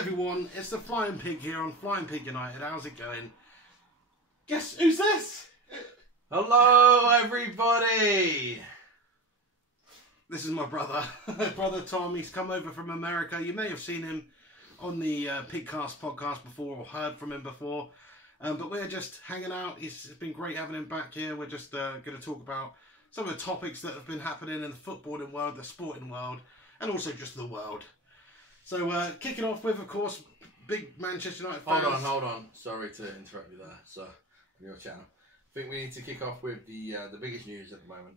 everyone, it's the Flying Pig here on Flying Pig United. How's it going? Guess who's this? Hello everybody! This is my brother, brother Tom. He's come over from America. You may have seen him on the PigCast podcast before or heard from him before. But we're just hanging out. It's been great having him back here. We're just going to talk about some of the topics that have been happening in the footballing world, the sporting world, and also just the world. So kicking off with, of course, big Manchester United fans. Hold on. Sorry to interrupt you there, sir, on your channel. I think we need to kick off with the biggest news at the moment.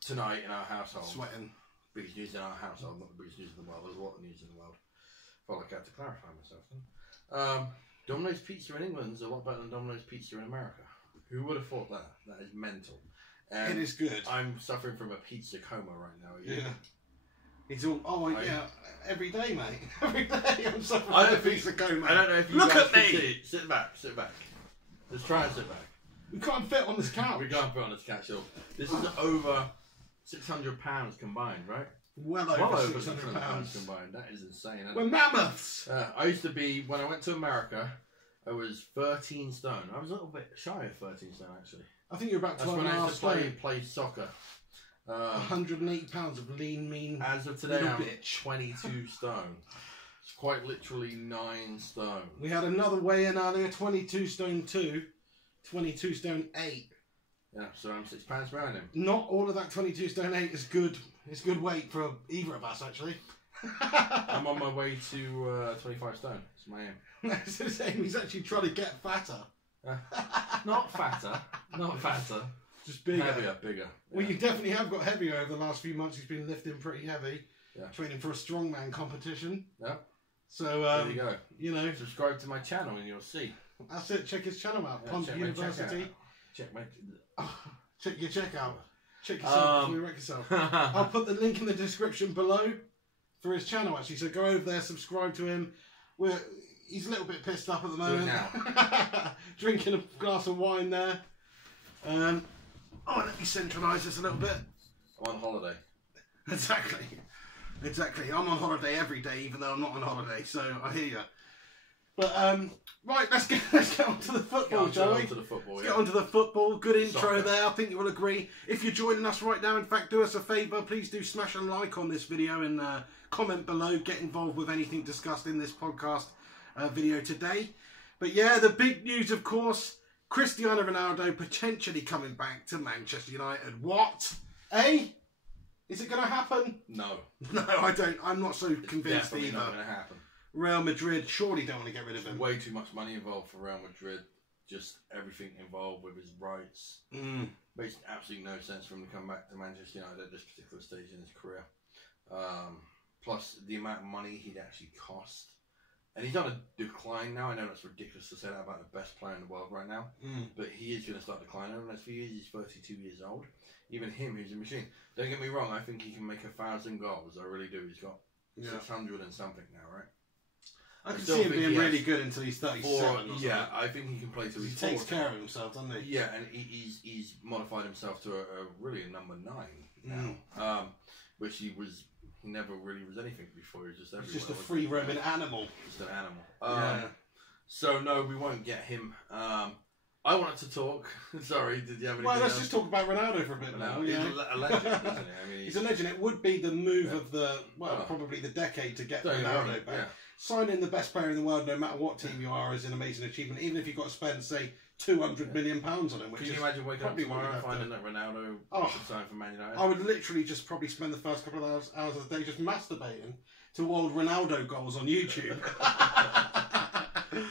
Tonight in our household. Sweating. Biggest news in our household, not the biggest news in the world. There's a lot of news in the world. I felt like I had to clarify myself then. Domino's Pizza in England is a lot better than Domino's Pizza in America. Who would have thought that? That is mental. It is good. I'm suffering from a pizza coma right now. Yeah. He's all, yeah, every day, mate. Every day I'm suffering from a pizza coma. I don't know if you Look guys at can me! see. Sit back. Let's try and sit back. We can't fit on this couch. We can't fit on this couch. So this is over £600 combined, right? Well over £600 combined. That is insane. We're mammoths! I used to be, when I went to America, I was 13 stone. I was a little bit shy of 13 stone, actually. I think you're about 12 That's when I and a used half to stone. play soccer. 180 pounds of lean, mean. As of today, little I'm bitch. 22 stone. It's quite literally 9 stone. We had another weigh-in earlier, 22 stone 2, 22 stone 8. Yeah, so I'm £6 behind him. Not all of that 22 stone 8 is good. It's good weight for either of us, actually. I'm on my way to 25 stone. It's my aim. That's the same. He's actually trying to get fatter. Not fatter. Not fatter. Just bigger. Heavier, bigger. Well, Yeah. you definitely have got heavier over the last few months. He's been lifting pretty heavy. Yeah. Training for a strongman competition. Yeah. So, There you go. You know. Subscribe to my channel and you'll see. That's it. Check his channel out. Yeah, Pump check University. Check my... Check your checkout. Check yourself before you wreck yourself. I'll put the link in the description below for his channel, actually. So go over there, subscribe to him. He's a little bit pissed up at the moment. Do it now. Drinking a glass of wine there. Let me centralise this a little bit. I'm on holiday. Exactly. I'm on holiday every day, even though I'm not on holiday. So I hear you. But right, let's get on to the football, shall we? Get on to the football. Good intro Soccer. there. I think you will agree. If you're joining us right now, in fact, do us a favour. Please do smash a like on this video and comment below. Get involved with anything discussed in this podcast video today. But yeah, the big news, of course, Cristiano Ronaldo potentially coming back to Manchester United. What? Eh? Is it going to happen? No. No, I don't. I'm not so convinced Definitely either. not going to happen. Real Madrid surely don't want to get rid of him. Way too much money involved for Real Madrid. Just everything involved with his rights. Makes absolutely no sense for him to come back to Manchester United at this particular stage in his career. Plus the amount of money he'd actually cost. And he's on a decline now. I know that's ridiculous to say that about the best player in the world right now. But he is going to start declining over the next few years. He's 32 years old. Even him, he's a machine. Don't get me wrong, I think he can make 1,000 goals. I really do. He's got 600 and something now, right? I can see him being really good until he's 37. Yeah, I think he can play till he's 40. He takes care of himself, doesn't he? Yeah, and he's modified himself to a number 9 now, which he never really was anything before. He was just everywhere. He's just a free roaming animal. Just an animal. So no, we won't get him. I wanted to talk. Sorry, did you have anything? Well, let's just talk about Ronaldo for a bit now. He's a legend, isn't he? I mean, he's a legend. It would be the move of the probably the decade to get Ronaldo back. Signing the best player in the world, no matter what team you are, is an amazing achievement. Even if you've got to spend, say, £200 million on him. Which Can you imagine waking up tomorrow and finding that Ronaldo should sign for Man United? I would literally just probably spend the first couple of hours of the day just masturbating to old Ronaldo goals on YouTube.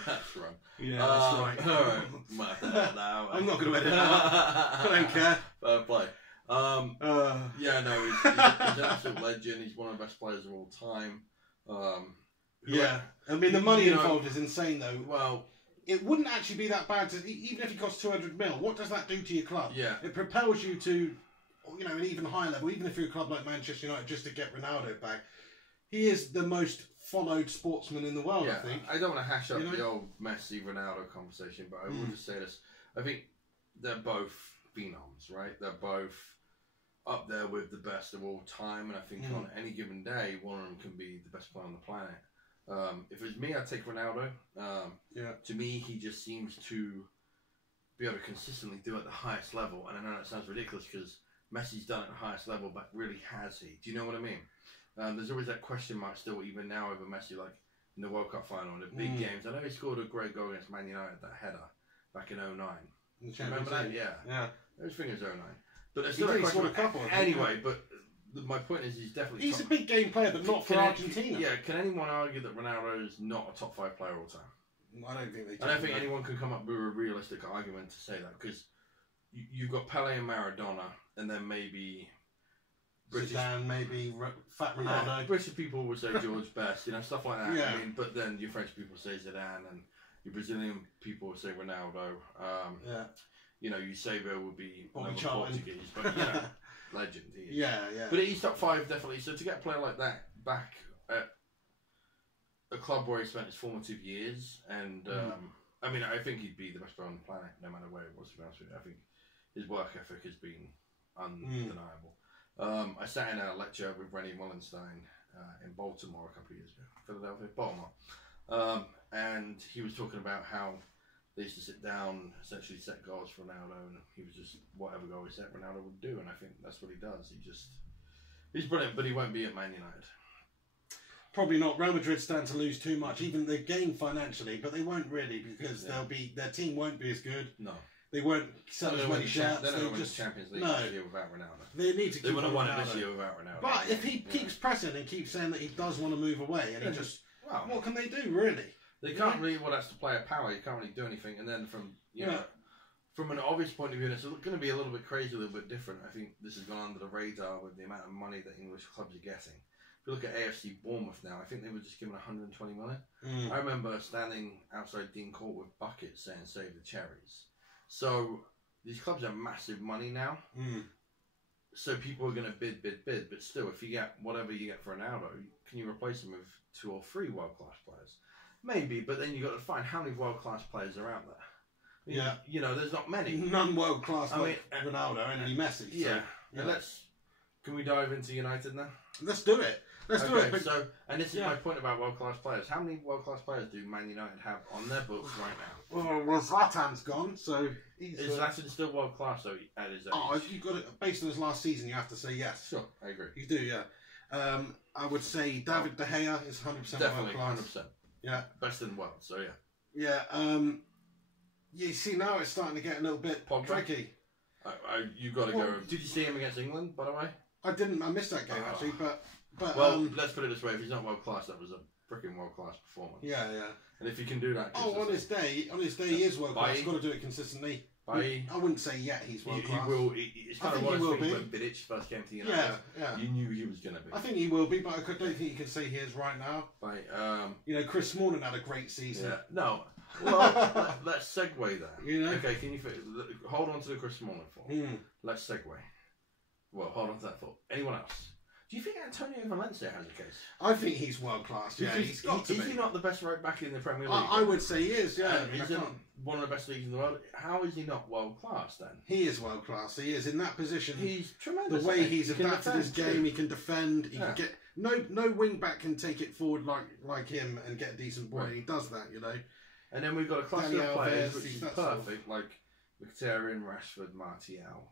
That's wrong. Yeah, that's right. Alright. I'm not going to edit that. I don't care. Fair play. Yeah, no, he's an absolute legend. He's one of the best players of all time. I mean, the money involved is insane, though. Well, it wouldn't actually be that bad, even if he costs 200 mil. What does that do to your club? Yeah. It propels you to, an even higher level, even if you're a club like Manchester United, just to get Ronaldo back. He is the most followed sportsman in the world, I think. I don't want to hash up the old Messi-Ronaldo conversation, but I will just say this. I think they're both phenoms, right? They're both up there with the best of all time, and I think on any given day, one of them can be the best player on the planet. If it was me, I'd take Ronaldo. To me, he just seems to be able to consistently do it at the highest level, and I know that sounds ridiculous because Messi's done it at the highest level, but really has he? Do you know what I mean? There's always that question mark still, even now, over Messi, like in the World Cup final, in the big games. I know he scored a great goal against Man United, that header, back in 2009. Remember that? Yeah. Those fingers 2009. But there's still a question mark. Anyway, but my point is he's definitely... He's a big game player, but not for Argentina. Can anyone argue that Ronaldo is not a top 5 player all time? I don't think they can. I don't think anyone can come up with a realistic argument to say that, because you've got Pele and Maradona, and then maybe British... Zidane, maybe Fat Ronaldo. Yeah, British people would say George Best, stuff like that. Yeah. I mean, but then your French people say Zidane, and your Brazilian people would say Ronaldo. Eusebio would be another Portuguese, but legend. He is. Yeah. But he's top 5 definitely. So to get a player like that back at a club where he spent his formative years, and I think he'd be the best player on the planet, no matter where it was. To be honest with you, I think his work ethic has been undeniable. I sat in a lecture with Rennie Wallenstein in Baltimore a couple of years ago, Philadelphia, Baltimore, and he was talking about how they used to sit down, essentially set goals for Ronaldo, and he was just, whatever goal he set, Ronaldo would do, and I think that's what he does. He's brilliant, but he won't be at Man United. Probably not. Real Madrid stand to lose too much. Even they gain financially, but they won't really, because their team won't be as good. No. They won't sell as many shirts. They don't win the Champions League this year without Ronaldo. They need to keep. They would have won it this year without Ronaldo. But if he keeps pressing and keeps saying that he does want to move away, and he just, what can they do really? They can't really. Well, that's the player power. You can't really do anything. And then from from an obvious point of view, it's going to be a little bit crazy, a little bit different. I think this has gone under the radar with the amount of money that English clubs are getting. If you look at AFC Bournemouth now, I think they were just given 120 million. I remember standing outside Dean Court with buckets saying "Save the Cherries." So these clubs have massive money now. So people are going to bid. But still, if you get whatever you get for Ronaldo, can you replace him with 2 or 3 world-class players? Maybe, but then you've got to find how many world-class players are out there. There's not many. None world-class like Ronaldo, only Messi. Can we dive into United now? Let's do it. Let's do it. So, and this is my point about world-class players. How many world-class players do Man United have on their books right now? Well, Zlatan's gone, so is Zlatan still world-class though, at his age? Oh, if you've got it based on his last season, you have to say yes. Sure, I agree. You do, yeah. I would say David De Gea is 100% definitely world-class. 100%. Yeah, best in the world. So yeah. You see now it's starting to get a little bit tricky. You got to go. Did you see him against England, by the way? I didn't. I missed that game actually, but let's put it this way: if he's not world class, that was a freaking world class performance. Yeah. And if you can do that, on his day, he is world class. He's got to do it consistently. I wouldn't say yet he's world class. He will. It's kind of one of those things when Vidic first came to United. Yeah. You knew he was going to be. I think he will be, but I don't think you can say he is right now. Chris Smalling had a great season. Yeah. No. Well, let's segue there. Okay, can you hold on to the Chris Smalling thought? Let's segue. Well, hold on to that thought. Anyone else? Do you think Antonio Valencia has a case? I think he's world class. Yeah, he's got to be. Is he not the best right back in the Premier League? I would say he is. Yeah, he's in one of the best leagues in the world. How is he not world class then? He is world class. He is in that position. He's tremendous. The way he's adapted his game, he can defend. He can get no wing back can take it forward like him and get a decent ball. Right. He does that, And then we've got a cluster of players which is perfect, like Mkhitaryan, Rashford, Martial,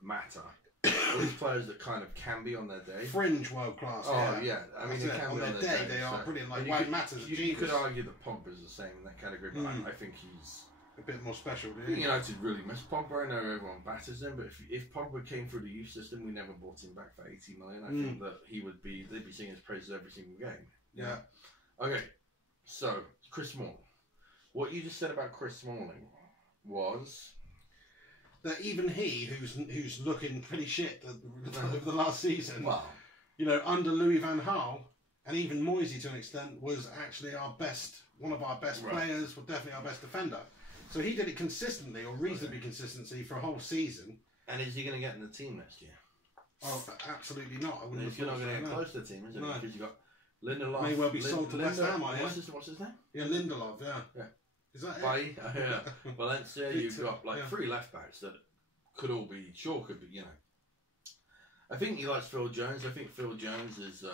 Mata. All these players that kind of can be on their day. Fringe world class. Oh yeah, I mean, they can on be their day. They are brilliant. Like Wayne Matters. You could argue that Pogba's the same in that category, but I think he's a bit more special. I think United really miss Pogba. I know everyone batters him, but if Pogba came through the youth system, we never bought him back for 80 million. I think that they'd be singing his praises every single game. Yeah. Okay, so Chris Smalling. What you just said about Chris Smalling was that even he, who's looking pretty shit over the last season, under Louis van Gaal and even Moisey to an extent, was actually one of our best players, was definitely our best defender. So he did it consistently, or reasonably consistency, for a whole season. And is he going to get in the team next year? Oh, absolutely not. I wouldn't. He's not going to get close to the team, is it? No. Because you got Lindelof. May well be sold to West Ham, What's his name? Yeah, Lindelof. Yeah. Is that it? Valencia, you've got 3 left backs that could be. I think he likes Phil Jones. I think Phil Jones is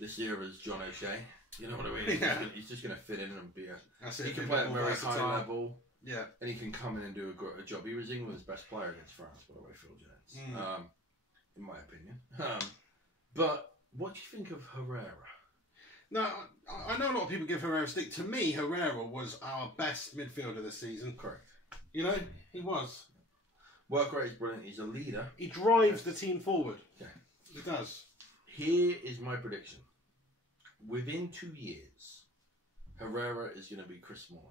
this era's John O'Shea. You know what I mean? He's just going to fit in and be he can play at a very high level. Yeah. And he can come in and do a job. He was England's best player against France, by the way, Phil Jones. In my opinion. But what do you think of Herrera? No, I know a lot of people give Herrera stick. To me, Herrera was our best midfielder this season. Correct. You know, he was. Work rate is brilliant. He's a leader. He drives the team forward. Yeah. He does. Here is my prediction. Within 2 years, Herrera is going to be Chris Smalling.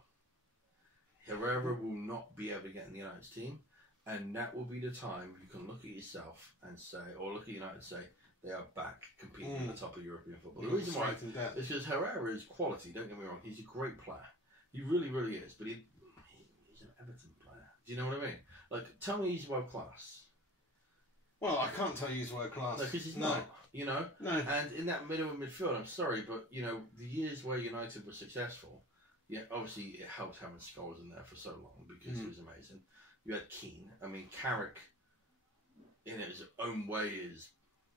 Herrera will not be able to get in the United's team, and that will be the time you can look at yourself and say, or look at United and say, they are back competing at the top of European football. The reason why is because Herrera is quality, don't get me wrong. He's a great player. He really, really is. But he's an Everton player. Do you know what I mean? Like, tell me he's world class. Well, I can't tell you he's world class. No, because he's not. You know? No. And in that middle of midfield, I'm sorry, but, you know, the years where United was successful, yeah, obviously it helped having Scholes in there for so long because he was amazing. You had Keane. I mean, Carrick, in his own way, is...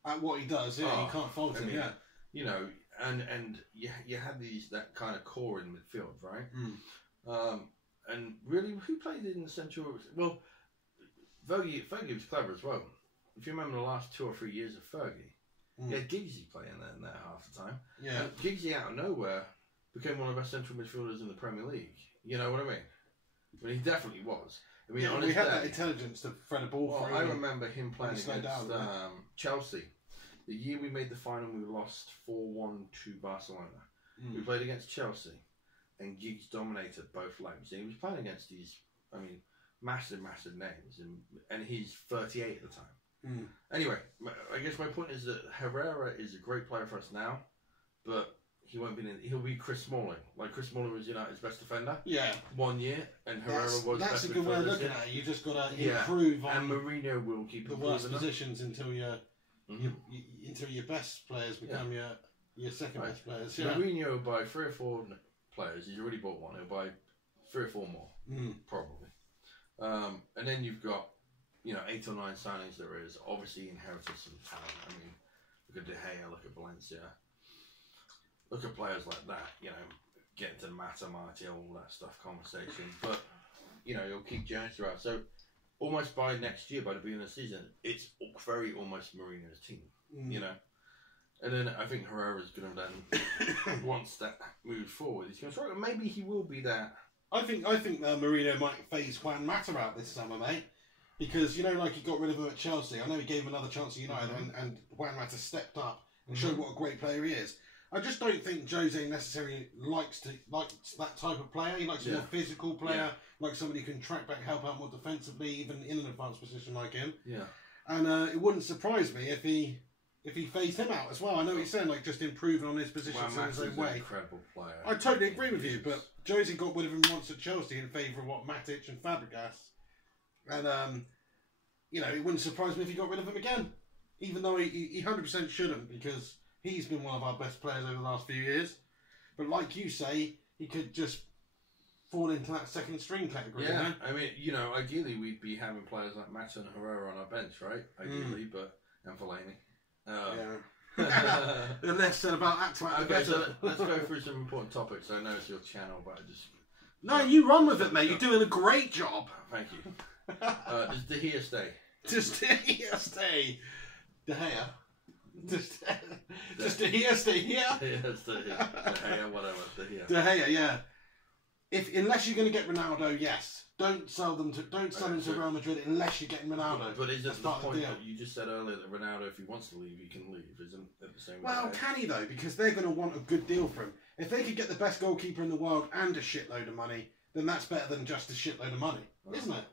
At what he does, you can't fault him, You know, and you had that kind of core in midfield, right? And really, who played in the central... Well, Fergie was clever as well. If you remember the last 2 or 3 years of Fergie, he had Giggsy playing in there half the time. Yeah. And Giggsy out of nowhere became one of the best central midfielders in the Premier League. You know what I mean? I mean, he definitely was. I mean, we had that intelligence to thread a ball through. I remember him playing against Chelsea. The year we made the final, we lost 4-1 to Barcelona. We played against Chelsea, and Giggs dominated both legs. And he was playing against these, I mean, massive, massive names. And he's 38 at the time. Anyway, I guess my point is that Herrera is a great player for us now, but he won't be he'll be Chris Smalling. Like Chris Smalling was United's best defender. Yeah. 1 year, and Herrera was that's best a good way of looking at it. You just got to improve on and Mourinho will keep the worst positions until until your best players become your second best players. Yeah. Mourinho will buy 3 or 4 players. He's already bought one. He'll buy 3 or 4 more, probably. And then you've got 8 or 9 signings there is. Obviously inherited some talent. I mean, look at De Gea, look at Valencia. Look at players like that, getting to Mata, Martial, all that stuff, conversation. But, you'll keep Jones throughout. So, almost by next year, by the beginning of the season, it's very almost Mourinho's team, And then I think Herrera's going to then, once that moves forward, he's going to struggle. Maybe he will be that. I think Mourinho might phase Juan Mata out this summer, mate. Because, like he got rid of him at Chelsea. I know he gave him another chance at United, and Juan Mata stepped up and showed what a great player he is. I just don't think Jose necessarily likes that type of player. He likes a more physical player, like somebody who can track back, help out more defensively, even in an advanced position like him. Yeah. And it wouldn't surprise me if he phased him out as well. I know what you're saying, like just improving on his position in his own way. An incredible player. I totally agree with you, but Jose got rid of him once at Chelsea in favour of Matic and Fabregas. And, it wouldn't surprise me if he got rid of him again. Even though he 100% shouldn't, because he's been one of our best players over the last few years. But like you say, he could just fall into that second string category. Yeah, I mean, ideally we'd be having players like Mata and Herrera on our bench, right? Ideally, and Fellaini. The less said about Atlat, the better. So let's go through some important topics. I know it's your channel, but I just... No, you run with it, mate. You're doing a great job. Thank you. Does De Gea stay? Does De Gea stay? De Gea? Does De Gea stay here? Yes, De Gea, whatever. De Gea, yeah. Unless you're going to get Ronaldo, yes. Don't sell him to Real Madrid unless you're getting Ronaldo. But is it the point that you just said earlier that Ronaldo, if he wants to leave, he can leave? Isn't it the same? Well, can he though? Because they're going to want a good deal for him. If they could get the best goalkeeper in the world and a shitload of money, then that's better than just a shitload of money, isn't it?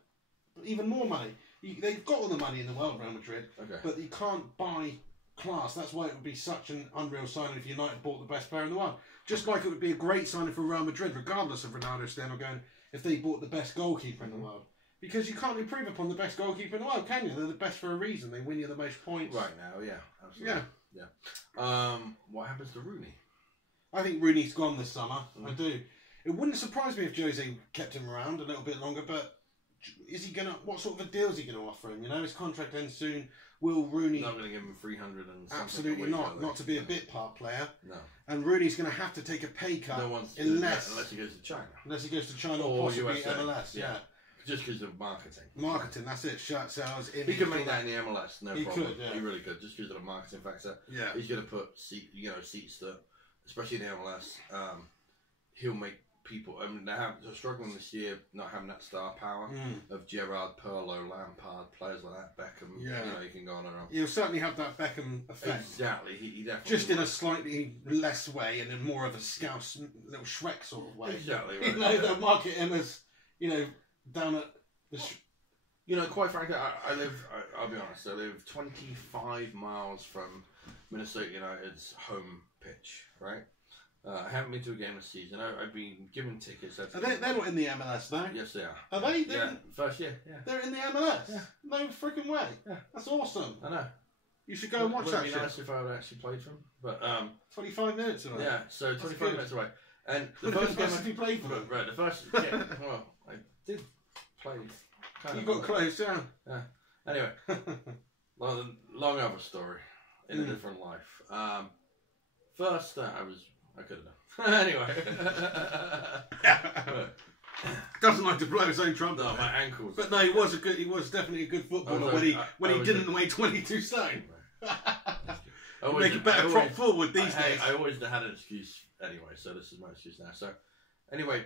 Even more money. They've got all the money in the world, Real Madrid, but you can't buy class. That's why it would be such an unreal signing if United bought the best player in the world. Just like it would be a great signing for Real Madrid, regardless of Ronaldo staying or going, if they bought the best goalkeeper in the world. Because you can't improve upon the best goalkeeper in the world, can you? They're the best for a reason. They win you the most points. Right now, yeah. Absolutely. Yeah. What happens to Rooney? I think Rooney's gone this summer. I do. It wouldn't surprise me if Jose kept him around a little bit longer, but is he gonna? What sort of a deal is he gonna offer him? You know, his contract ends soon. Will Rooney? Not going to give him 300 and something. Absolutely not. Not to be a bit part player. No. And Rooney's going to have to take a pay cut unless he goes to China. Unless he goes to China or possibly USA. MLS. Yeah. Just because of marketing. Marketing, that's it. Shirt sales. He could make that in the MLS, no problem. Could, yeah. He really could, just because of the marketing factor. Yeah. He's going to put seats that, especially in the MLS, he'll make people. I mean, they're struggling this year, not having that star power of Gerrard, Pirlo, Lampard, players like that, Beckham. Yeah. You know, you can go on and on. He'll certainly have that Beckham effect. Exactly. He definitely. Just in a slightly less way and in more of a Scouse, little Shrek sort of way. Exactly. Right. You know, they'll market him as, down at the. Quite frankly, I'll be honest, I live 25 miles from Minnesota United's home pitch, right? I haven't been to a game this season. I've been given tickets. They're not in the MLS though. Yes, they are. Are they? First year. Yeah. They're in the MLS. Yeah. No freaking way. Yeah. That's awesome. I know. You should go and watch that. It'd be nice if I would actually played for them, but 25 minutes away. Yeah, so 25 minutes away. And the first game you played for them. Right, the first. Yeah. Well, I did play. You got close, yeah. Yeah. Anyway, long other story in a different life. First, I could have done. Anyway. Doesn't like to blow his own trumpet. No, my ankles. But no, he was definitely a good footballer when he didn't weigh 22 stone. Make a better prop forward these days. I always had an excuse anyway, so this is my excuse now. So, anyway,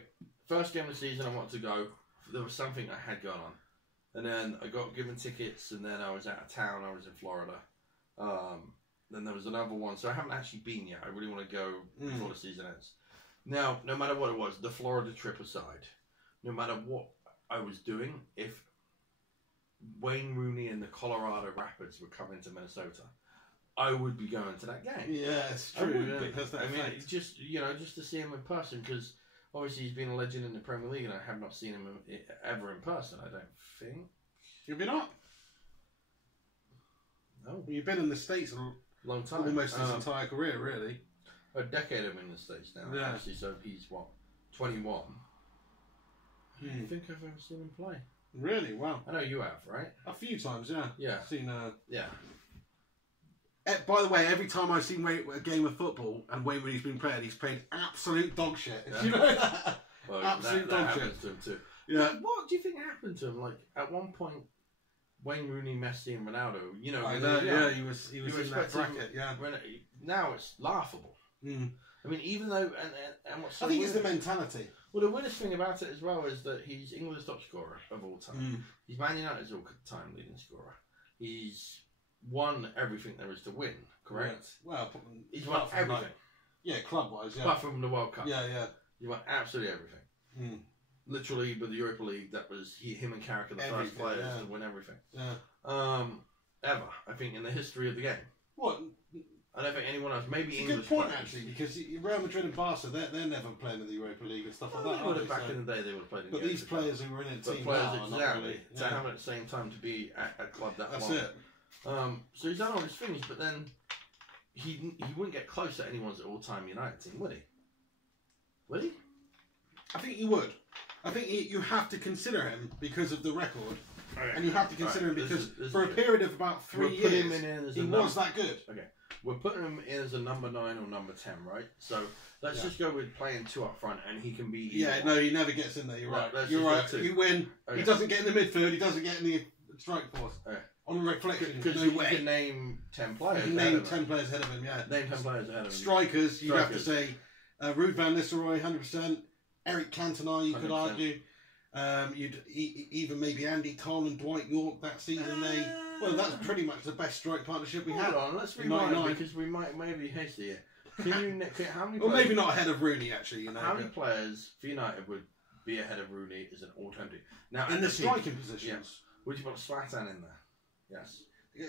first game of the season, I wanted to go. There was something I had going on. And then I got given tickets, and then I was out of town. I was in Florida. Then there was another one. So I haven't actually been yet. I really want to go before the season ends. Now, no matter what it was, the Florida trip aside, no matter what I was doing, if Wayne Rooney and the Colorado Rapids were coming to Minnesota, I would be going to that game. Yeah, it's true. Just to see him in person, because obviously he's been a legend in the Premier League, and I have not seen him ever in person. I don't think. Have you not? No. You've been in the States a long time, almost his entire career, really. A decade I'm in the States now. Yeah. Actually, so he's 21. I don't think I've ever seen him play. Really? Wow. I know you have, right? A few times, yeah. Yeah. I've seen. Yeah. By the way, every time I've seen a game of football and Wayne Rooney's been playing, he's played absolute dog shit. Yeah. You know that? Well, absolute that dog shit. happens to him too. Yeah. What do you think happened to him? Like at one point, Wayne Rooney, Messi, and Ronaldo. I know. Yeah, he was in that bracket. Yeah. Now it's laughable. I mean, even though and what's so I think weird, it's the mentality. Well, the weirdest thing about it as well is that he's England's top scorer of all time. He's Man United's all-time leading scorer. He's won everything there is to win. Correct. Yeah. Well, he's won everything. Club-wise. Yeah. Apart from the World Cup. Yeah. He won absolutely everything. Literally, with the Europa League, that was him and Carrick are the first players to win everything. Yeah. Ever, I think, in the history of the game. What? I don't think anyone else. Maybe it's English. a good point, players. actually, because Real Madrid and Barca, they're never playing in the Europa League and stuff like that. Back in the day, they would have played. But these players who were in a team players now are not really. To have at the same time to be at a club that That's long. it. So he's done all his things, but then he wouldn't get close to anyone's all-time United team, would he? Would he? I think he would. I think you have to consider him because of the record. Okay. And you have to consider him because this for a period of about 3 years, he was that good. Okay. We're putting him in as a number 9 or number 10, right? So let's just go with playing 2 up front, and he can be. No, he never gets in there. You're right. Right, You're right. You win. Okay. He doesn't get in the midfield. He doesn't get in the strike force. Okay. On reflection, because no way. You can name 10 players. You can name 10 players ahead of him. Yeah. Name 10 players ahead of him. Strikers, you'd have to say Ruud van Nistelrooy, 100%. Eric Cantona, you could 100%. argue. You'd even maybe Andy Cole and Dwight York that season. That's pretty much the best strike partnership we had. Hold on, let's rewind because we might maybe hasty here. How many? Well, maybe not ahead of Rooney actually. How many players for United would be ahead of Rooney as an alternative? Now in the striking positions, would you put Zlatan in there? Yes.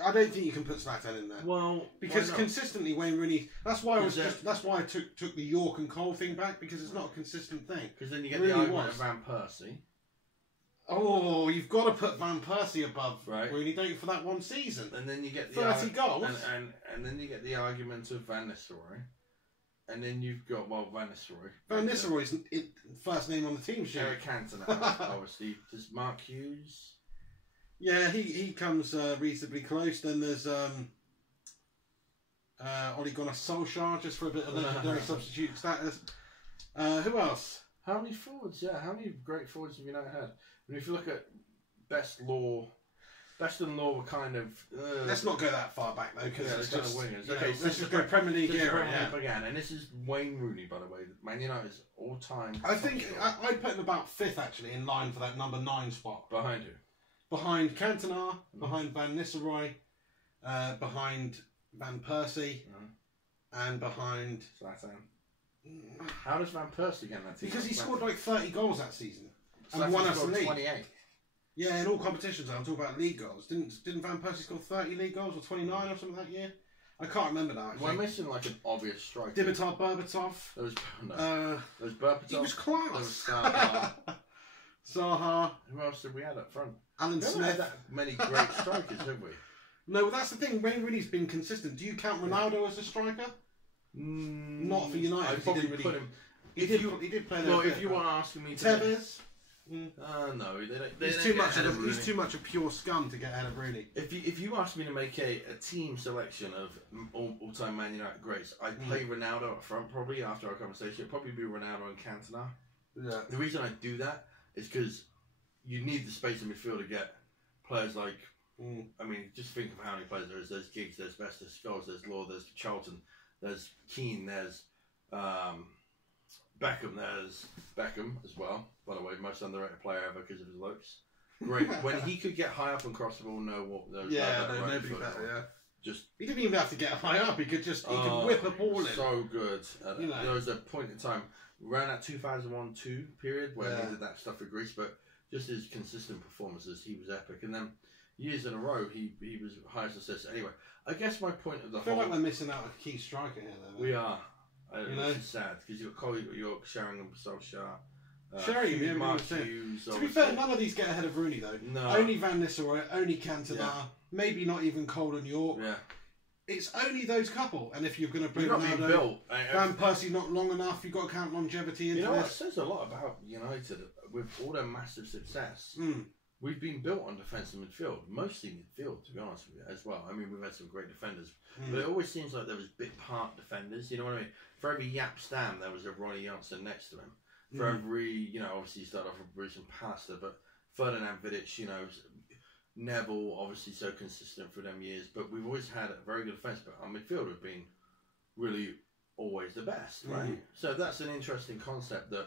I don't think you can put Zlatan in there. Well, because consistently Wayne Rooney. That's why I took the York and Cole thing back because it's not a consistent thing. Because then you get the argument of Van Persie. Oh, you've got to put Van Persie above Rooney, don't you, for that one season? And then you get the 30 goals, and then you get the argument of Van Nistelrooy. And then you've got, Van Nistelrooy. Van Nistelrooy's first name on the team sheet. Eric Cantona, obviously. Does Mark Hughes? Yeah, he comes reasonably close. Then there's Ole Gunnar Solskjaer, just for a bit of legendary substitute status. Who else? How many forwards? Yeah, how many great forwards have United had? I mean, if you look at Best and Law were kind of... let's not go that far back, though, because it's just... wingers. Okay, let's just go Premier League era, again. And this is Wayne Rooney, by the way. Man United's all-time... I think I'd put him about 5th, actually, in line for that number 9 spot. Behind who? Behind Cantona, behind Van Nistelrooy, behind Van Persie, and behind... Zlatan. How does Van Persie get in that team? Because he scored like 30 goals that season. Zlatan and won us the league. 28. Yeah, in all competitions. I'm talking about league goals. Didn't Van Persie score 30 league goals or 29 or something that year? I can't remember now. Actually. We're missing like an obvious striker. Dimitar Berbatov. There was Berbatov. He was class. There was Zaha. Zaha. Who else did we have up front? Alan Smith. Had that many great strikers, have we? No, well, that's the thing. Wayne Rooney's been consistent. Do you count Ronaldo as a striker? Not for United. I'd probably put him. He did play there. Well, if you want asking me, Tevez. No, he's too much. He's too much a pure scum to get ahead of Rooney. If you asked me to make a team selection of all-time Man United greats, I'd play Ronaldo up front probably after our conversation. It'd probably be Ronaldo and Cantona. Yeah. The reason I do that is because you need the space in midfield to get players like. I mean, just think of how many players there is. There's Giggs, there's Best, there's Scholes, there's Law, there's Charlton, there's Keane, there's Beckham, there's Beckham as well. By the way, most underrated player ever because of his looks. Great. When he could get high up and cross the ball, nobody better. He didn't even have to get high up. He could whip the ball in. So good. There was a point in time around that 2001-2 period where he did that stuff for Greece, but just his consistent performances, he was epic. And then years in a row, he was highest assist. Anyway, I guess my point of the whole... I feel like we're missing out a key striker here, though. We are. Which is sad, because you've got Coley, you've got York, Sheringham, Solskjaer... Mark Hughes. To be fair, none of these get ahead of Rooney, though. No. Only Van Nistelrooy, only Cantona, maybe not even Cole and York. Yeah. It's only those couple, and if you're going to bring Ronaldo, Van Persie not long enough, you've got to count longevity into this. It says a lot about United with all their massive success. We've been built on defence and midfield, mostly midfield, to be honest with you, as well. I mean, we've had some great defenders, but it always seems like there was bit part defenders. You know what I mean? For every Yap Stam, there was a Ronnie Janssen next to him. For every, obviously you start off with Bruce and Pasta, but Ferdinand Vidic, Neville, obviously so consistent for them years. But we've always had a very good defence, but our midfield have been really always the best, right? So that's an interesting concept that,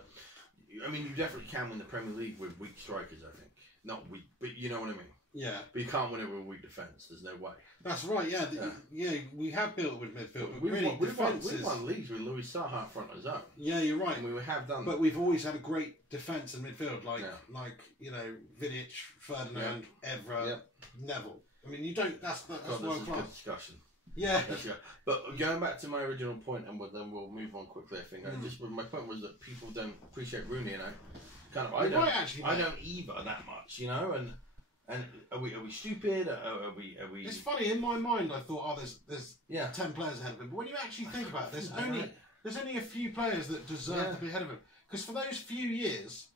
I mean, you definitely can win the Premier League with weak strikers, I think. Not weak, but you know what I mean? Yeah. But you can't win it with a weak defence. There's no way. That's right, yeah. We have built with midfield. But we've won leagues with Louis Saha up front as well. Yeah, you're right. And we have done but we've always had a great defence and midfield, like Vidic, Ferdinand, Evra, Neville. I mean, you don't... That's world class. Good discussion. Yeah. But going back to my original point, and then we'll move on quickly, I think. My point was that people don't appreciate Rooney, I don't either that much, and are we stupid? Are we? It's funny. In my mind, I thought, there's 10 players ahead of him. But when you actually think about it, there's only a few players that deserve to be ahead of him. Because for those few years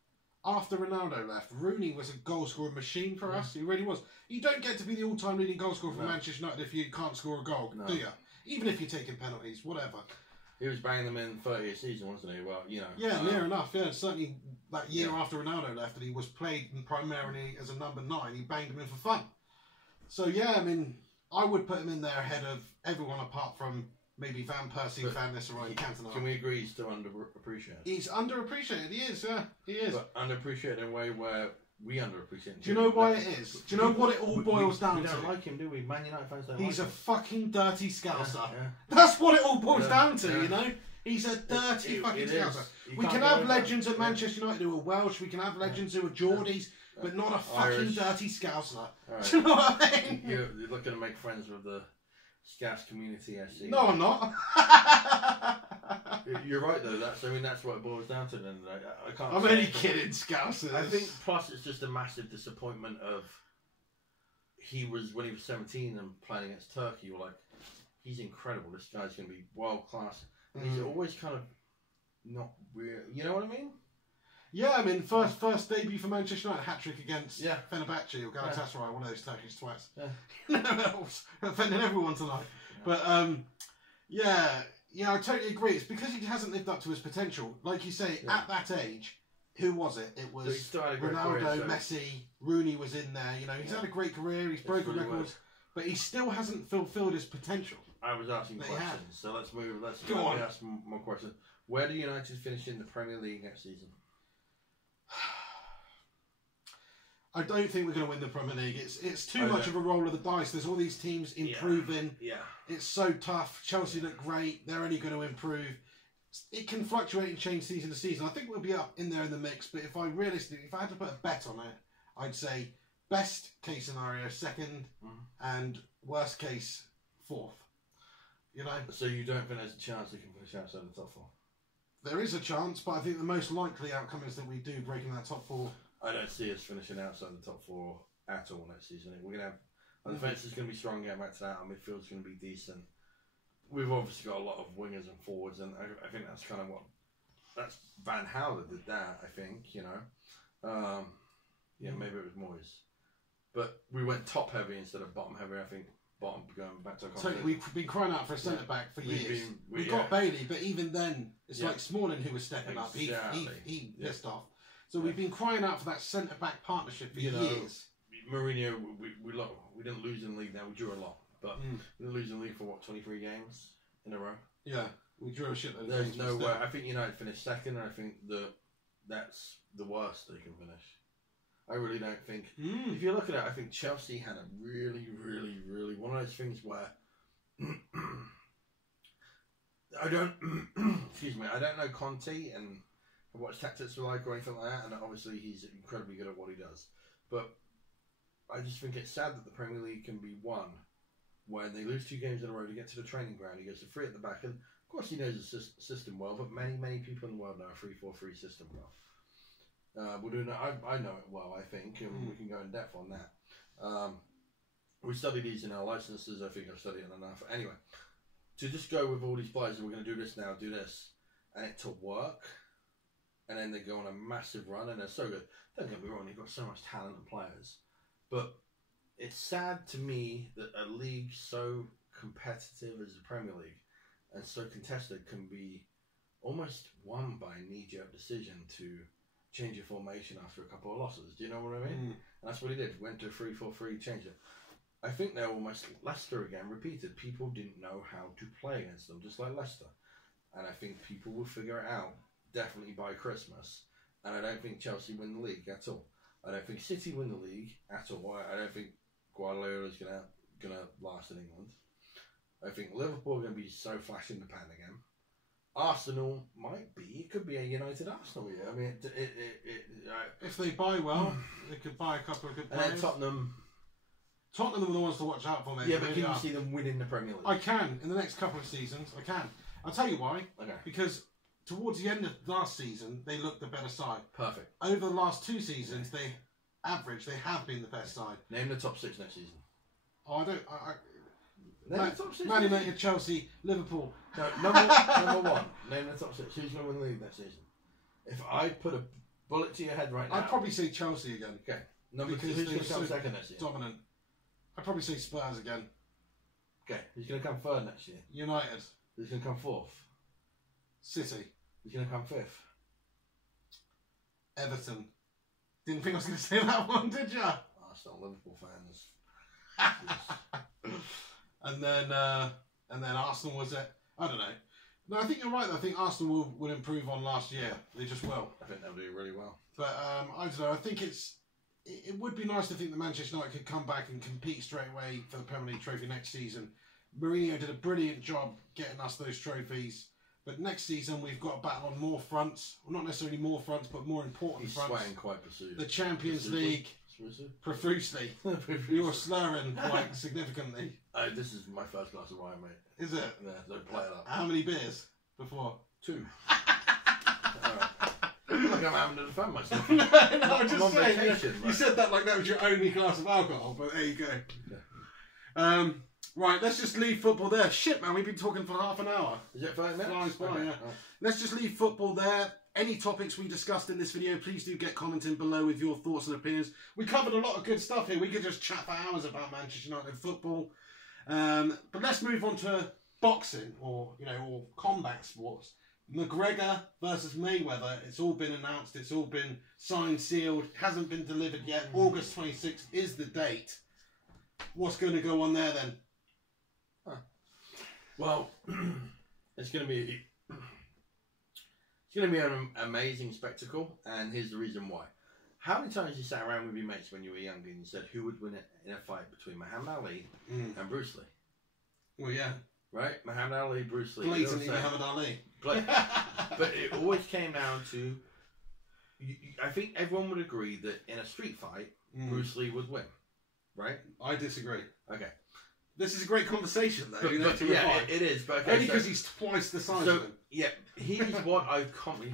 after Ronaldo left, Rooney was a goal scoring machine for us. He really was. You don't get to be the all-time leading goal scorer for Manchester United if you can't score a goal, do you? Even if you're taking penalties, whatever. He was banging them in 30 a season, wasn't he? Well, Yeah, near enough. Yeah, certainly that year after Ronaldo left, and he was played primarily as a number 9. He banged them in for fun. So yeah, I mean, I would put him in there ahead of everyone apart from maybe Van Persie, Van Nistelrooy, and Cantona. Can we agree he's still underappreciated? He's underappreciated. He is. Yeah, he is. But underappreciated in a way where we underappreciate him. Do you know why it is? Do you know what it all boils down to? We don't like him, do we? Man United fans don't He's like a fucking dirty scouser. Yeah. That's what it all boils down to, He's a dirty fucking scouser. We can have legends at Manchester United who are Welsh, we can have legends who are Geordies, but not a fucking dirty scouser. Right. Do you know what I mean? You're looking to make friends with the Scouse community, I see. No, I'm not. You're right, though. That's what it boils down to. Then I can't. I'm only kidding, Scousers. I think plus it's just a massive disappointment of when he was 17 and playing against Turkey. You're like, he's incredible. This guy's going to be world class. He's always kind of not real. You know what I mean? Yeah, I mean, first debut for Manchester United, hat-trick against Fenerbahce or Galatasaray, one of those Turkish twats. Yeah. Offending everyone tonight. Yeah. But, I totally agree. It's because he hasn't lived up to his potential. Like you say, at that age, who was it? It was Ronaldo, Messi, Rooney was in there. You know, he's had a great career, he's broken records, but he still hasn't fulfilled his potential. I was asking questions, so let's move. Let me ask more questions. Where do United finish in the Premier League next season? I don't think we're going to win the Premier League. It's too much of a roll of the dice. There's all these teams improving. Yeah. It's so tough. Chelsea look great. They're only going to improve. It can fluctuate and change season to season. I think we'll be up in there in the mix. But if I had to put a bet on it, I'd say best case scenario second, and worst case fourth. You know. So you don't think there's a chance they can finish outside the top four? There is a chance, but I think the most likely outcome is that we do break in that top four. I don't see us finishing outside the top four at all next season. We're going to have... Our defence is going to be strong, getting back to that. Our midfield's going to be decent. We've obviously got a lot of wingers and forwards, and I think that's kind of what... That's Van Gaal that did that, I think, you know. Maybe it was Moyes. But we went top-heavy instead of bottom-heavy, I think. Bottom, going back to our so we've been crying out for a centre-back for years. We've got Bailey, but even then, it's like Smalling who was stepping up. He pissed off. So we've been crying out for that centre-back partnership for years. Mourinho, we didn't lose in the league now. We drew a lot. But we didn't lose in the league for, 23 games in a row? Yeah, we drew a shitload of There's games. no way. I think United finished second, and I think that's the worst they can finish. I really don't think... If you look at it, I think Chelsea had a really, really, really... One of those things where... I don't... excuse me. I don't know Conte and what his tactics are like or anything like that, and obviously he's incredibly good at what he does. But I just think it's sad that the Premier League can be won when they lose 2 games in a row to get to the training ground. He goes to 3 at the back, and of course he knows the system well, but many, many people in the world know a 3-4-3 system well. We're doing. I know it well, I think, and we can go in depth on that. We studied these in our licenses. I think I've studied it enough. Anyway, to just go with all these players, we're going to do this now, do this, and it to work, and then they go on a massive run, and they're so good. Don't get me wrong, they've got so much talent and players, but it's sad to me that a league so competitive as the Premier League and so contested can be almost won by a knee-jerk decision to change your formation after a couple of losses. Do you know what I mean? And that's what he did. Went to 3-4-3, changed it. I think they're almost Leicester again, repeated. People didn't know how to play against them, just like Leicester. And I think people will figure it out, definitely by Christmas. And I don't think Chelsea win the league at all. I don't think City win the league at all. I don't think Guardiola's gonna last in England. I think Liverpool are going to be so flash in the pan again. Arsenal might be. It could be a United Arsenal year. I mean, if they buy well, they could buy a couple of good players. And then Tottenham are the ones to watch out for, mate. Yeah, but can you see them winning the Premier League? I can. In the next couple of seasons, I can. I'll tell you why. Okay. Because towards the end of last season, they looked the better side. Perfect. Over the last 2 seasons, they have been the best side. Name the top 6 next season. Oh, I don't... Name the top 6. Man United, Chelsea, Liverpool. No, number 1. Name the top 6. Who's going to win the league next season? If I put a bullet to your head right now... I'd probably say Chelsea again. Okay. Number 2, who's going to come second next year? Dominant. I'd probably say Spurs again. Okay. Who's going to come third next year? United. Who's going to come fourth? City. Who's going to come fifth? Everton. Didn't think I was going to say that one, did you? Arsenal, Liverpool fans. And then Arsenal was it? I don't know. No, I think you're right. I think Arsenal will improve on last year. They just will. I think they'll do really well. But I don't know. I think it would be nice to think that Manchester United could come back and compete straight away for the Premier League trophy next season. Mourinho did a brilliant job getting us those trophies. But next season we've got to battle on more fronts. Well, not necessarily more fronts, but more important fronts. He's sweating quite profusely. The Champions League. Profusely. You were slurring quite significantly. This is my first glass of wine, mate. Is it? Yeah, don't play it up. How many beers before? 2. Like I'm having to defend myself. no, I'm just saying. Vacation, you said that like that was your only glass of alcohol, but there you go. Yeah. Right, let's just leave football there. Shit, man, we've been talking for half an hour. Is it 5 minutes? Flies by, Okay. yeah. Oh. Let's just leave football there. Any topics we discussed in this video, please do get commenting below with your thoughts and opinions. We covered a lot of good stuff here. We could just chat for hours about Manchester United football. But let's move on to boxing, or combat sports. McGregor versus Mayweather. It's all been announced. It's all been signed, sealed. Hasn't been delivered yet. August 26th is the date. What's going to go on there then? Well, it's going to be an amazing spectacle, and here's the reason why. How many times you sat around with your mates when you were younger and you said who would win in a fight between Muhammad Ali and Bruce Lee? Well, yeah. Right? Muhammad Ali, Bruce Lee. Blatantly Muhammad Ali. But it always came down to, I think everyone would agree that in a street fight, Bruce Lee would win. Right? I disagree. Okay. This is a great conversation, though. It is. But okay, only because he's twice the size of him. Yeah, he's what I can't.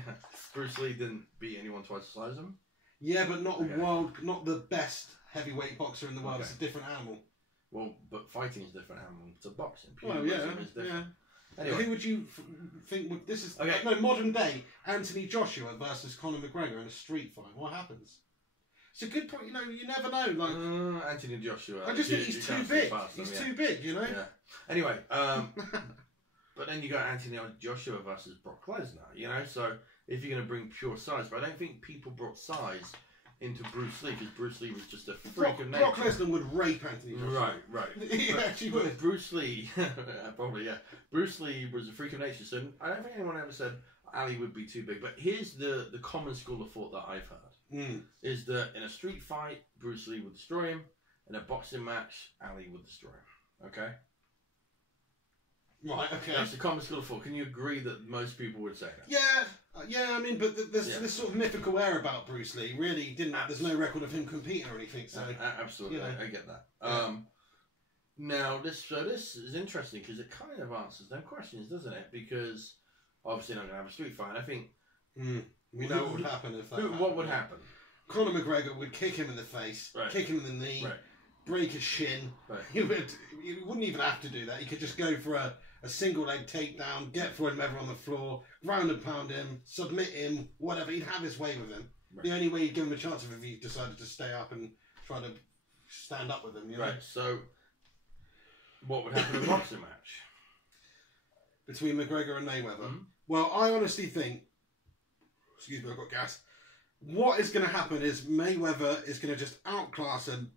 Bruce Lee didn't beat anyone twice the size of him. Yeah, but not not the best heavyweight boxer in the world. It's a different animal. Well, but fighting is a different animal to boxing. Well, yeah, yeah. Anyway. Who would you think this is? Okay. No, modern day Anthony Joshua versus Conor McGregor in a street fight. What happens? It's a good point. You never know. Like Anthony Joshua. I just think he's too big. He's too big. Yeah. Anyway, but then you got Anthony Joshua versus Brock Lesnar. So if you're going to bring pure size, but I don't think people brought size into Bruce Lee, because Bruce Lee was just a freak of nature. Brock Lesnar would rape Anthony Joshua. Right. He actually would. Bruce Lee, probably, yeah. Bruce Lee was a freak of nature, so I don't think anyone ever said Ali would be too big. But here's the common school of thought that I've heard, is that in a street fight, Bruce Lee would destroy him. In a boxing match, Ali would destroy him. Okay? Right, okay. That's the common school of thought. Can you agree that most people would say that? Yeah, I mean, but there's this sort of mythical air about Bruce Lee. Really didn't. There's no record of him competing or anything. So absolutely, I get that. Now this is interesting because it kind of answers them questions, doesn't it? Because obviously not going to have a street fight. I think we know what would happen if that. What would happen? Conor McGregor would kick him in the face, kick him in the knee, break his shin. Right. He wouldn't even have to do that. He could just go for a single leg takedown, get for him ever on the floor, ground and pound him, submit him, whatever. He'd have his way with him. Right. The only way you'd give him a chance is if he decided to stay up and try to stand up with him. You know? Right. So, what would happen in a boxing match between McGregor and Mayweather? Well, I honestly think. Excuse me, I've got gas. What is going to happen is Mayweather is going to just outclass and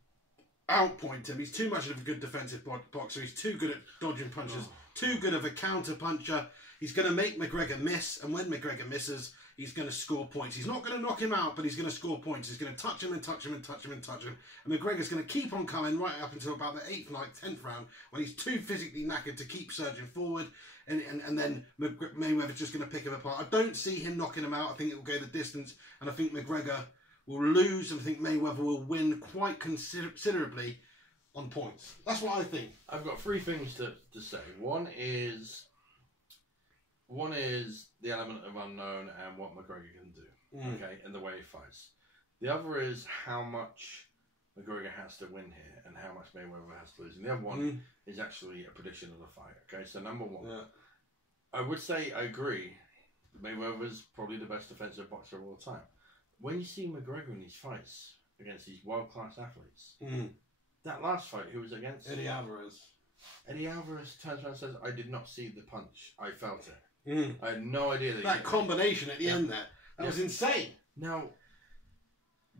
outpoint him. He's too much of a good defensive boxer. He's too good at dodging punches. Too good of a counter puncher. He's going to make McGregor miss, and when McGregor misses, he's going to score points. He's not going to knock him out, but he's going to score points. He's going to touch him and touch him and touch him and touch him. And McGregor's going to keep on coming right up until about the 8th, 10th round, when he's too physically knackered to keep surging forward, and then Mayweather's just going to pick him apart. I don't see him knocking him out. I think it will go the distance, and I think McGregor will lose, and I think Mayweather will win quite considerably on points. That's what I think. I've got 3 things to say. One is the element of unknown and what McGregor can do, okay, and the way he fights. The other is how much McGregor has to win here and how much Mayweather has to lose. And the other one is actually a prediction of the fight. Okay, so number one, I would say I agree. Mayweather's probably the best defensive boxer of all time. When you see McGregor in these fights against these world-class athletes, that last fight, who was against? Eddie Alvarez. Eddie Alvarez turns around and says, I did not see the punch. I felt it. I had no idea that combination at the end there. That was insane. Now,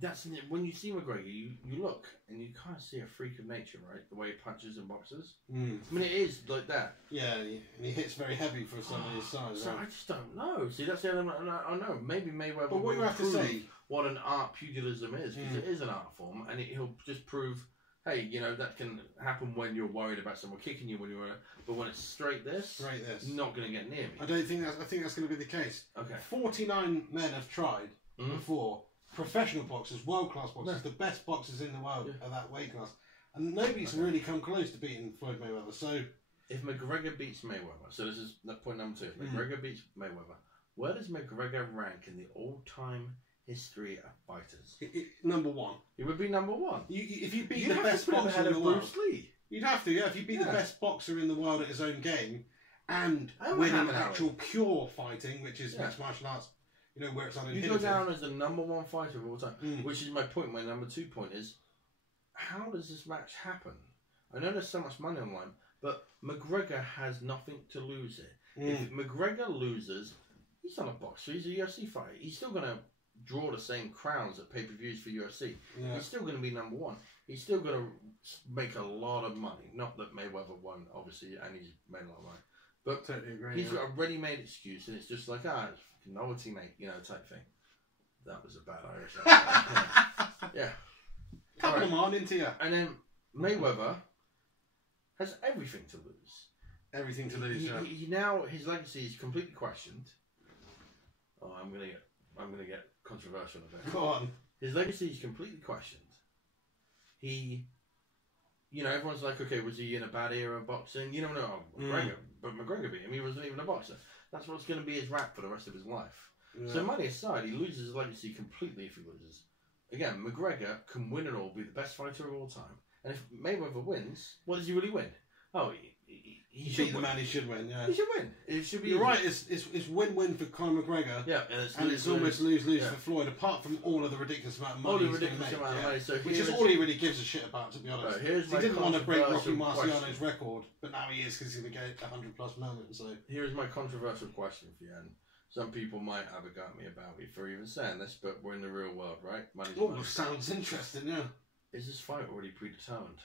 that's when you see McGregor, you look and you kind of see a freak of nature, right? The way he punches and boxes. I mean, it is like that. Yeah, and he hits very heavy for somebody his size. So right? I just don't know. See, that's the element. I know. Maybe Mayweather but what will you have to say, what an art pugilism is, because it is an art form, and he'll just prove, hey, that can happen when you're worried about someone kicking you, but when it's straight this, not going to get near me. I think that's going to be the case. Okay. 49 men have tried before. Professional boxers, world-class boxers, the best boxers in the world at that weight class. And nobody's really come close to beating Floyd Mayweather. So, if McGregor beats Mayweather, so this is point number 2. If McGregor beats Mayweather, where does McGregor rank in the all-time history of fighters? Number 1. He would be number 1. If you beat the best boxer in the world. Bruce Lee. You'd have to, yeah. If you'd be the best boxer in the world at his own game and And winning actual pure fighting, which is mixed martial arts, you know, where it's uninhibited. You go down as the #1 fighter of all time, which is my point. My number 2 point is, how does this match happen? I know there's so much money online, but McGregor has nothing to lose here. If McGregor loses, he's not a boxer, he's a UFC fighter. He's still going to draw the same crowns at pay-per-views for UFC. Yeah. He's still going to be #1. He's still going to make a lot of money. Not that Mayweather won, obviously, and he's made a lot of money. But totally agree, he's got a ready-made excuse, and it's just like, it's novelty, mate, you know, type thing. That was a bad Irish accent. Yeah. Couple them on into you. And then Mayweather has everything to lose. Everything to lose. He now, his legacy is completely questioned. Oh, I'm gonna get controversial a bit. Go on. His legacy is completely questioned. He, you know, everyone's like, okay, was he in a bad era of boxing? You don't know, McGregor, but McGregor beat him. He wasn't even a boxer. That's what's going to be his rap for the rest of his life. Yeah. So money aside, he loses his legacy completely if he loses. Again, McGregor can win it all, be the best fighter of all time. And if Mayweather wins, what does he really win? Oh, he should beat the man he should win. Yeah, he should win. It should be. You're right. It's win-win for Conor McGregor. Yeah, and it's almost lose-lose for Floyd. Apart from all of the ridiculous amount of money he's going to make, so which is all he really gives a shit about, to be honest. He didn't want to break Rocky Marciano's record, but now he is because he's going to get 100+ moments. So here's my controversial question for you, and some people might have a go at me about me for even saying this, but we're in the real world, right? Money's money. Sounds interesting. Yeah. Is this fight already predetermined?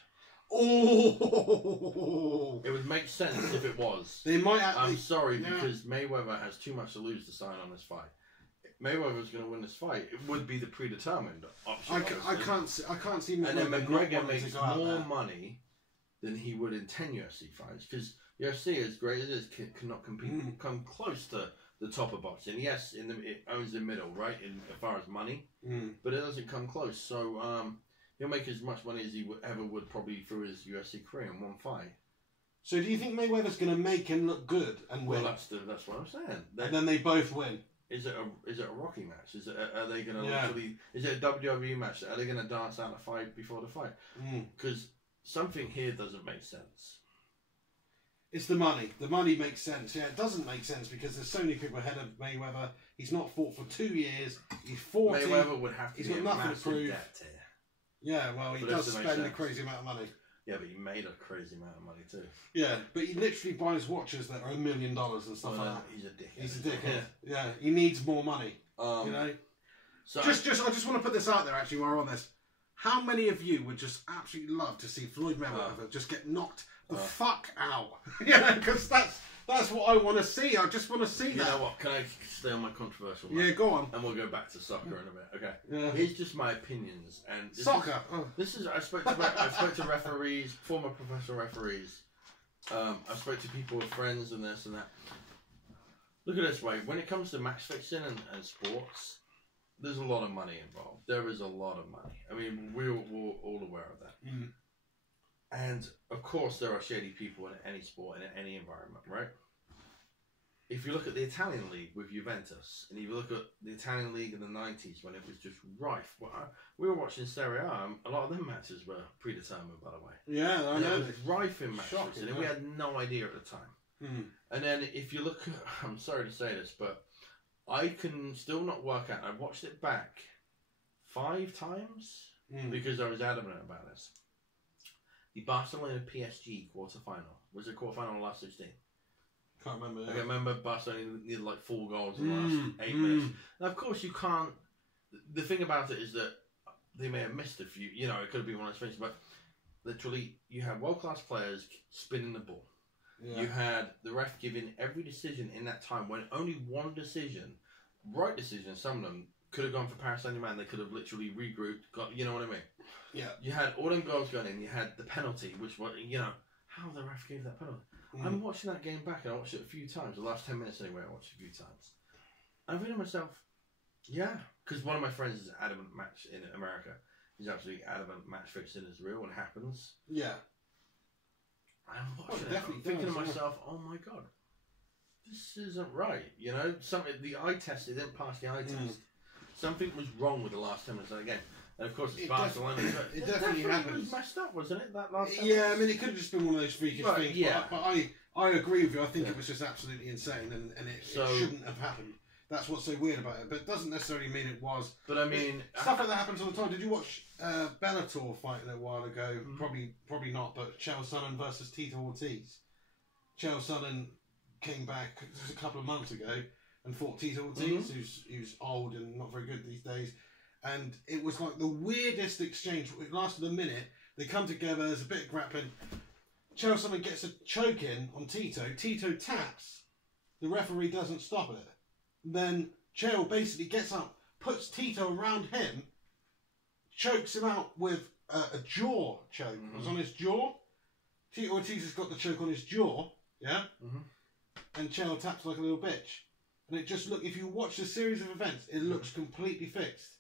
Oh! It would make sense if it was. They might. I'm sorry, because Mayweather has too much to lose to sign on this fight. If Mayweather was going to win this fight, it would be the predetermined option. I can't see. And then McGregor makes more money than he would in 10 UFC fights, because UFC, as great as it is, cannot come close to the top of boxing. Yes, it owns the middle, right, as far as money, but it doesn't come close. So. He'll make as much money as he ever would probably through his UFC career in one fight. So do you think Mayweather's going to make him look good and win? Well, that's what I'm saying. And then they both win. Is it a Rocky match? Are they going to literally? Is it a WWE match? Are they going to dance out the fight before the fight? Because something here doesn't make sense. It's the money. The money makes sense. Yeah, it doesn't make sense because there's so many people ahead of Mayweather. He's not fought for 2 years. He's 40. Mayweather would have to. He's got nothing to prove. Yeah, well, he does spend a crazy amount of money. Yeah, but he made a crazy amount of money too. Yeah, but he literally buys watches that are $1 million and stuff like that. He's a dickhead. He's a dickhead. Yeah, he needs more money. You know. So I just want to put this out there. Actually, while we're on this, how many of you would just absolutely love to see Floyd Mayweather just get knocked the fuck out? Yeah, because that's what I want to see. I just want to see that. You know what? Can I stay on my controversial? Yeah, go on. And we'll go back to soccer in a bit. Okay. Yeah. Here's just my opinions. And soccer. I spoke to referees, former professional referees. I spoke to people with friends and this and that. Look at it this way. When it comes to match fixing and sports, there's a lot of money involved. There is a lot of money. I mean, we're all aware of that. Mm. And, of course, there are shady people in any sport and in any environment, right? If you look at the Italian league with Juventus, and if you look at the Italian league in the 90s when it was just rife. Well, we were watching Serie A, a lot of them matches were predetermined, by the way. Yeah, I know. It was rife in matches, and we had no idea at the time. Mm. And then if you look at, I'm sorry to say this, but I can still not work out. I watched it back 5 times because I was adamant about this. The Barcelona PSG quarterfinal. Was it quarterfinal or last 16? Can't remember. I remember Barcelona needed like 4 goals in the last 8 minutes. Now, of course, you can't. The thing about it is that they may have missed a few. You know, it could have been one of those things, but literally, you had world-class players spinning the ball. Yeah. You had the ref giving every decision in that time when only one decision, right decision, some of them could have gone for Paris Saint-Germain. They could have literally regrouped. You know what I mean? Yeah. You had all them goals going in. You had the penalty, which was, you know, how the ref gave that penalty. I'm watching that game back, and I watched it a few times. The last 10 minutes anyway, I watched it a few times. And I'm thinking to myself, yeah, because one of my friends is adamant match in America. He's absolutely adamant match fixing is real and happens. Yeah. I'm watching it. I'm thinking to myself, oh my god, this isn't right. You know, the eye test, it didn't pass the eye test. Something was wrong with the last 10 minutes of the game. And of course, it's Barcelona. It definitely happens. Was messed up, wasn't it? That last. Yeah, I mean, it could have just been one of those freakish things. Yeah. But I agree with you. I think it was just absolutely insane, and it shouldn't have happened. That's what's so weird about it. But it doesn't necessarily mean it was. But I mean, stuff like that happens all the time. Did you watch Bellator fighting a while ago? Mm-hmm. Probably not. But Chael Sonnen versus Tito Ortiz. Chael Sonnen came back just a couple of months ago and fought Tito Ortiz, who's old and not very good these days. And it was like the weirdest exchange. It lasted a minute. They come together. There's a bit of grappling. Chael Sonnen gets a choke in on Tito. Tito taps. The referee doesn't stop it. Then Chael basically gets up, puts Tito around him, chokes him out with a jaw choke. It was on his jaw. Tito Ortiz has got the choke on his jaw, yeah? And Chael taps like a little bitch. And it just if you watch the series of events, it looks completely fixed.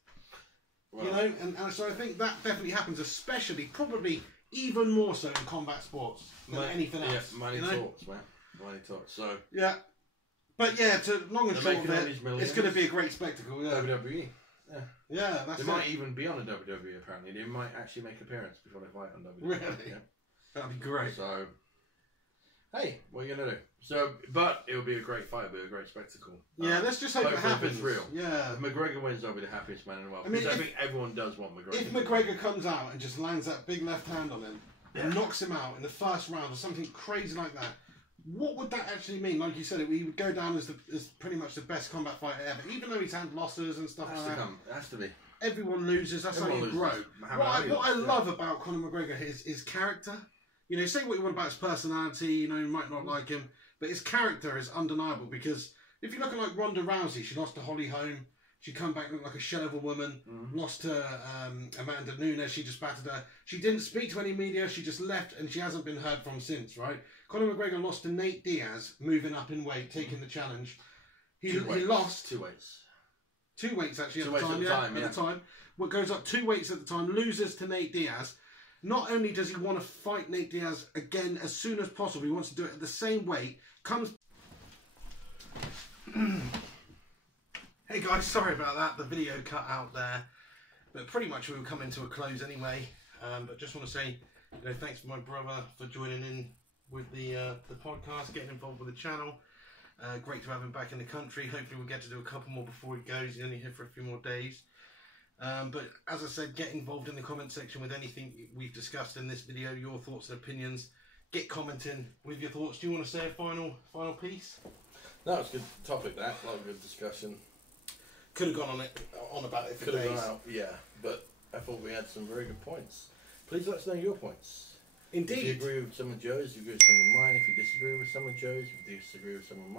Well, you know, and so I think that definitely happens, especially, probably even more so in combat sports than anything else. Yeah, money talks, man. Money talks. So yeah. But yeah, to long and short of it, it's going to be a great spectacle. Yeah. WWE. Yeah, that's They might even be on a WWE, apparently. They might actually make appearance before they fight on WWE. Really? Yeah. That'd be great. So, hey, what are you going to do? So, but it will be a great fight. It'll be a great spectacle. Yeah, let's just hope it happens. If it's real. Yeah. If McGregor wins, I'll be the happiest man in the world. I think everyone does want McGregor. If McGregor comes out and just lands that big left hand on him and knocks him out in the first round or something crazy like that, what would that actually mean? Like you said, he would go down as pretty much the best combat fighter ever, even though he's had losses and stuff like that. It has to be. Everyone loses. That's how you grow. What I love about Conor McGregor is his character. You know, say what you want about his personality. You know, you might not like him, but his character is undeniable. Because if you look at like Ronda Rousey, she lost to Holly Holm. She come back looked like a shell of a woman. Lost to Amanda Nunes. She just battered her. She didn't speak to any media. She just left, and she hasn't been heard from since. Right? Conor McGregor lost to Nate Diaz, moving up in weight, taking the challenge. He lost 2 weights. 2 weights actually at the time. At the time, what goes up 2 weights at the time, loses to Nate Diaz. Not only does he want to fight Nate Diaz again as soon as possible, he wants to do it at the same weight. Hey guys, sorry about that. The video cut out there, but pretty much we were coming to a close anyway. But just want to say, thanks to my brother for joining in with the podcast, getting involved with the channel. Great to have him back in the country. Hopefully we'll get to do a couple more before he goes. He's only here for a few more days. But as I said, get involved in the comment section with anything we've discussed in this video, your thoughts and opinions. Get commenting with your thoughts. Do you want to say a final piece? No, it's a good topic, that. A lot of good discussion. Could have gone on about it for days. Could have gone out, yeah. But I thought we had some very good points. Please let us know your points. Indeed. If you agree with some of Joe's, you agree with some of mine. If you disagree with some of Joe's, if you disagree with some of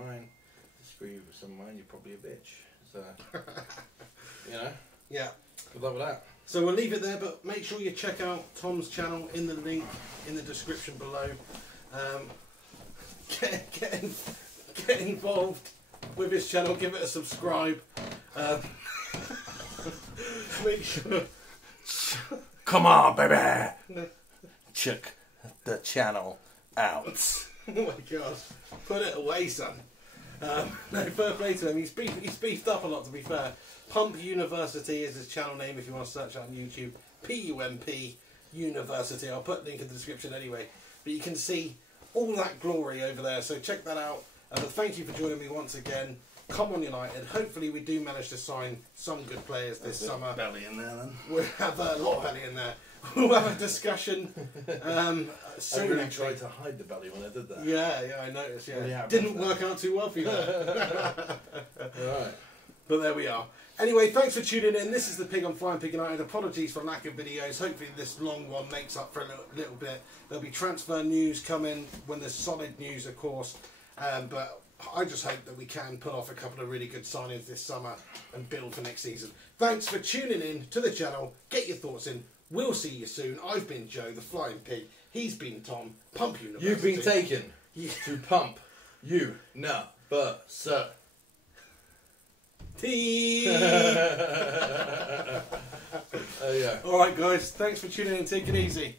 mine, you're probably a bitch. So, Yeah. Good luck with that. So we'll leave it there, but make sure you check out Tom's channel in the link in the description below. Get involved with his channel. Give it a subscribe. Make sure. Come on, baby. Check the channel out. Oh my gosh. Put it away, son. No, fair play to him. He's beefed up a lot, to be fair. Pump University is his channel name if you want to search on YouTube. PUMP University. I'll put a link in the description anyway. But you can see all that glory over there. So check that out. But thank you for joining me once again. Come on, United. Hopefully we do manage to sign some good players this summer. Belly in there, then. We'll have a lot of belly in there. We'll have a discussion soon. I really tried to hide the belly when I did that. Yeah, I noticed. Yeah, didn't work out too well for you. Right. But there we are. Anyway, thanks for tuning in. This is the Pig on Flying Pig United. Apologies for lack of videos. Hopefully this long one makes up for a little bit. There'll be transfer news coming when there's solid news, of course. But I just hope that we can put off a couple of really good signings this summer and build for next season. Thanks for tuning in to the channel. Get your thoughts in. We'll see you soon. I've been Joe, the Flying Pig. He's been Tom, Pump University. You've been taken to Pump University. Alright guys, thanks for tuning in. Take it easy.